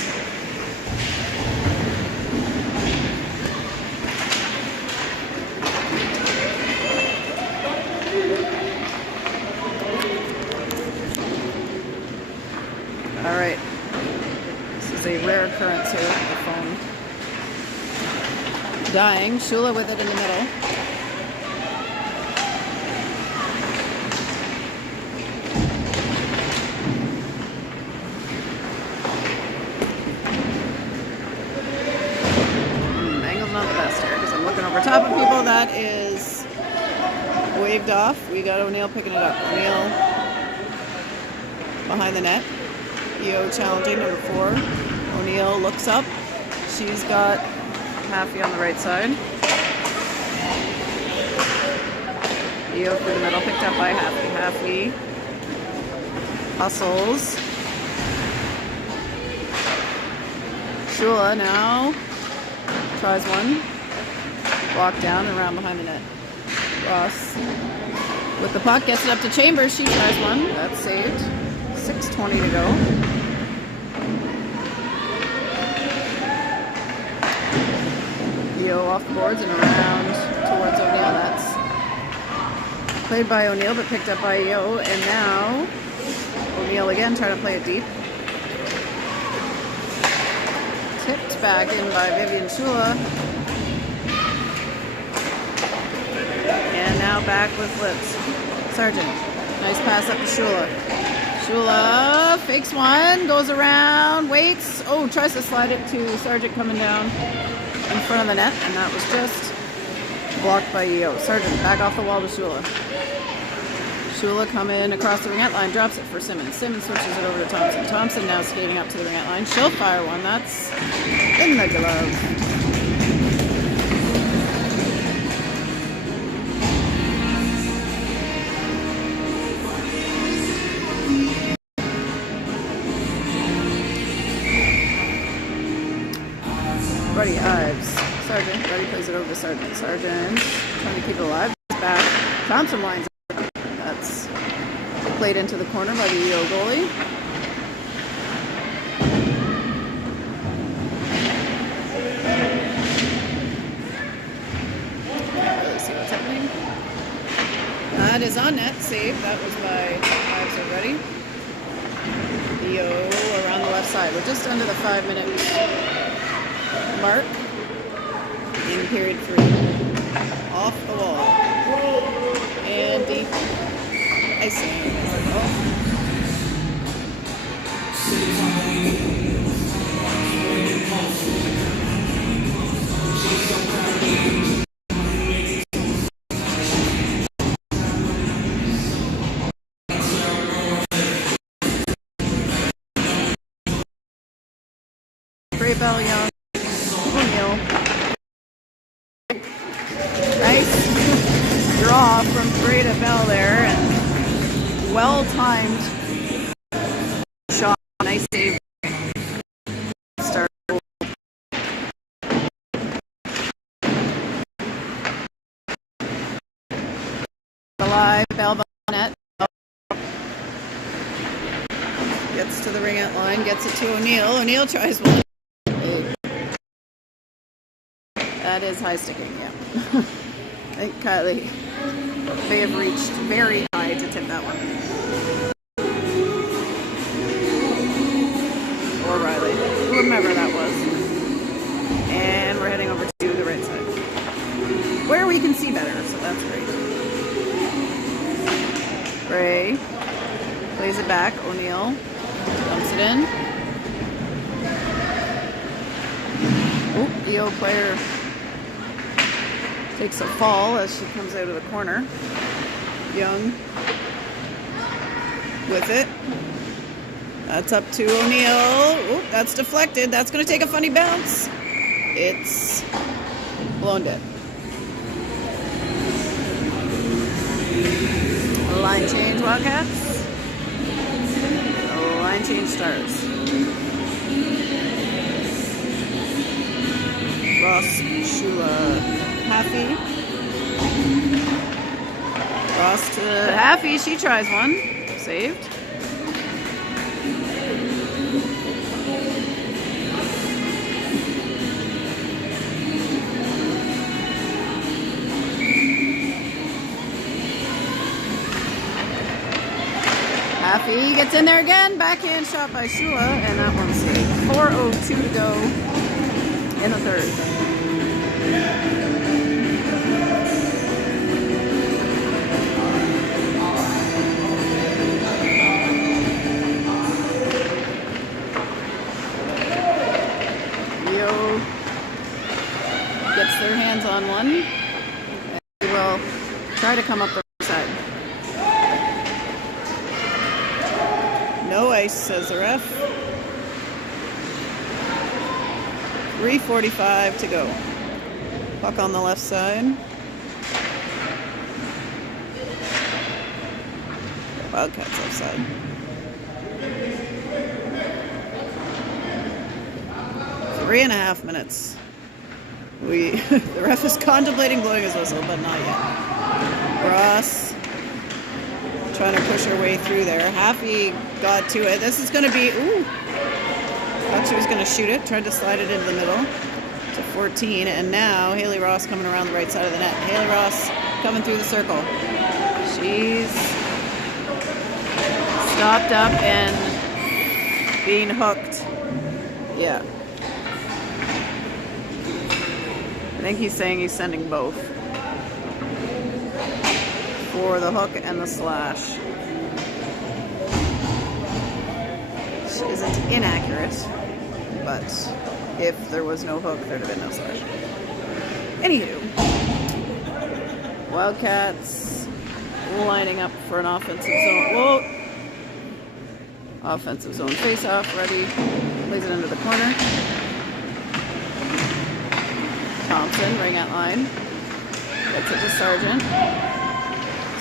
All right. This is a rare occurrence here with the phone dying. Shula with it in the middle. waved off. We got O'Neill picking it up. O'Neill behind the net. EO challenging, number 4. O'Neill looks up. She's got Haffey on the right side. EO through the middle, picked up by Haffey. Haffey hustles. Shula now tries one. Walk down and around behind the net. Ross with the puck, gets it up to Chambers. She tries one. That's saved. 6:20 to go. EO off the boards and around towards O'Neill. That's played by O'Neill but picked up by EO. And now O'Neill again trying to play it deep. Tipped back in by Vivian Shula. And now back with Lips. Sargent. Nice pass up to Shula. Shula fakes one, goes around, waits. Oh, tries to slide it to Sargent coming down in front of the net, and that was just blocked by EO. Sargent back off the wall to Shula. Shula coming across the ringette line, drops it for Simmons. Simmons switches it over to Thompson. Thompson now skating up to the ringette line. She'll fire one. That's in the glove. Buddy Ives. Sargent. Buddy plays it over to Sargent. Sargent trying to keep it alive. Back. Thompson lines up. That's played into the corner by the EO goalie. Can't really see what's happening. That is on net. Save. That was by Ives already. EO around the left side. We're just under the 5-minute mark in period 3. Off the wall. And deep. Icing. Great bell, Young. O'Neill. Nice draw from Breda Bell there, and well-timed shot. Nice save. Start. Alive. Bell net. Gets to the ringette line. Gets it to O'Neill. O'Neill tries one. That is high sticking, yeah. I think Kylie may have reached very high to tip that one. Or Riley, whomever that was. And we're heading over to the right side, where we can see better, so that's great. Gray plays it back. O'Neill dumps it in. Oh, EO player takes a fall as she comes out of the corner. Young with it. That's up to O'Neill. Oh, that's deflected. That's going to take a funny bounce. It's blown dead. Line change, Wildcats. Line change Stars. Ross, Shula, Haffey. Ross to Haffey. She tries one. Saved. Haffey gets in there again. Backhand shot by Shula, and that one's saved. 4:02 to go in the third. EO gets their hands on one. And they will try to come up the side. No ice, says the ref. 3:45 to go. Puck on the left side. Wildcats offside. Three and a half minutes. The ref is contemplating blowing his whistle, but not yet. Ross trying to push her way through there. Happy got to it. This is going to be, ooh. Thought she was going to shoot it. Tried to slide it into the middle to 14. And now Haley Ross coming around the right side of the net. Haley Ross coming through the circle. She's stopped up and being hooked. Yeah. I think he's saying he's sending both. For the hook and the slash. Which isn't inaccurate, but if there was no hook, there'd have been no slash. Anywho, Wildcats lining up for an offensive zone. Whoa! Offensive zone face-off, ready. Plays it into the corner. Thompson, ring at line. Gets it to Sargent.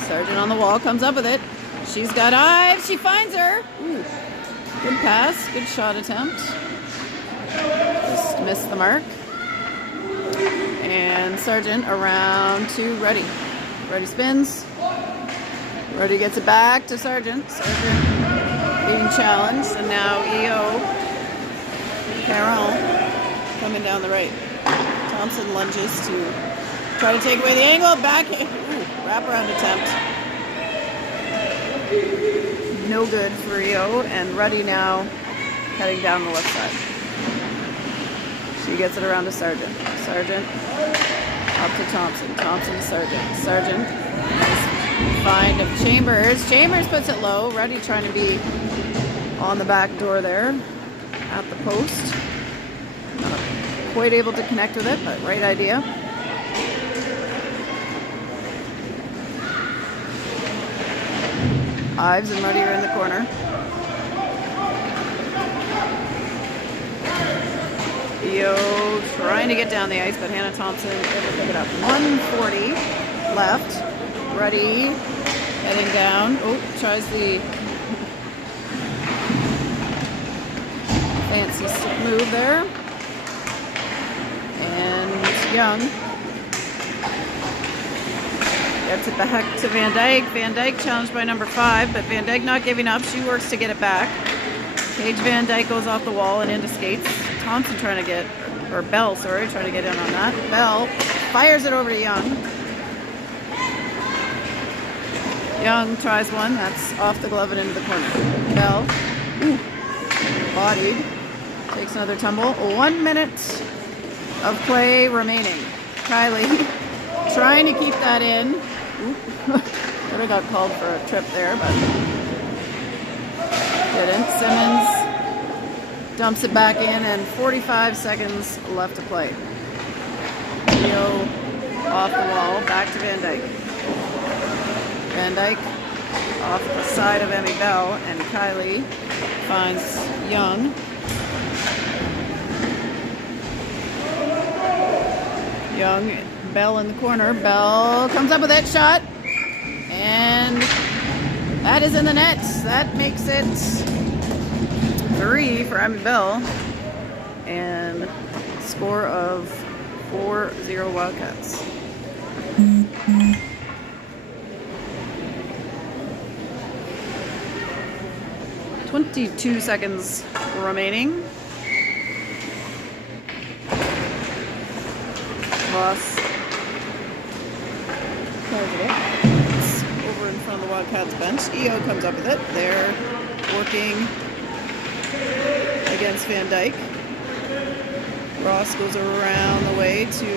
Sargent on the wall, comes up with it. She's got eyes, she finds her. Ooh. Good pass, good shot attempt. Just missed the mark. And Sargent around to Ruddy. Ruddy spins. Ruddy gets it back to Sargent. Sargent being challenged. And now EO Carol coming down the right. Thompson lunges to try to take away the angle. Back. Ooh, wraparound attempt. No good for EO. And Ruddy now heading down the left side. She gets it around to Sargent. Sargent up to Thompson. Thompson to Sargent. Sargent find of Chambers. Chambers puts it low. Ruddy trying to be on the back door there at the post. Not quite able to connect with it, but right idea. Ives and Ruddy are in the corner. EO trying to get down the ice, but Hannah Thompson able to pick it up. 1:40 left. Ruddy heading down. Oh, tries the fancy move there. And Young gets it back to Van Dyke. Van Dyke challenged by number 5, but Van Dyke not giving up. She works to get it back. Paige Van Dyke goes off the wall and into skates. Thompson trying to get, or Bell, sorry, trying to get in on that. Bell fires it over to Young. Young tries one. That's off the glove and into the corner. Bell, ooh, bodied. Takes another tumble. 1 minute of play remaining. Kylie trying to keep that in. Could have got called for a trip there, but didn't. Simmons dumps it back in, and 45 seconds left to play. Leo off the wall, back to Van Dyke. Van Dyke off the side of Emmy Bell, and Kylie finds Young. Young, Bell in the corner. Bell comes up with that shot, and that is in the net. That makes it 3 for Emmy Bell, and score of 4-0 Wildcats. 22 seconds remaining. Ross carries it. It's over in front of the Wildcats bench. EO comes up with it. They're working against Van Dyke. Ross goes around the way to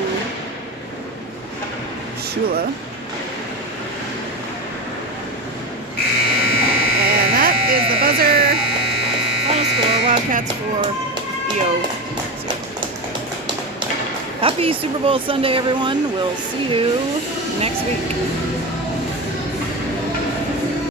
Shula. And that is the buzzer. Final score, Wildcats 4, EO 0. Happy Super Bowl Sunday, everyone. We'll see you next week.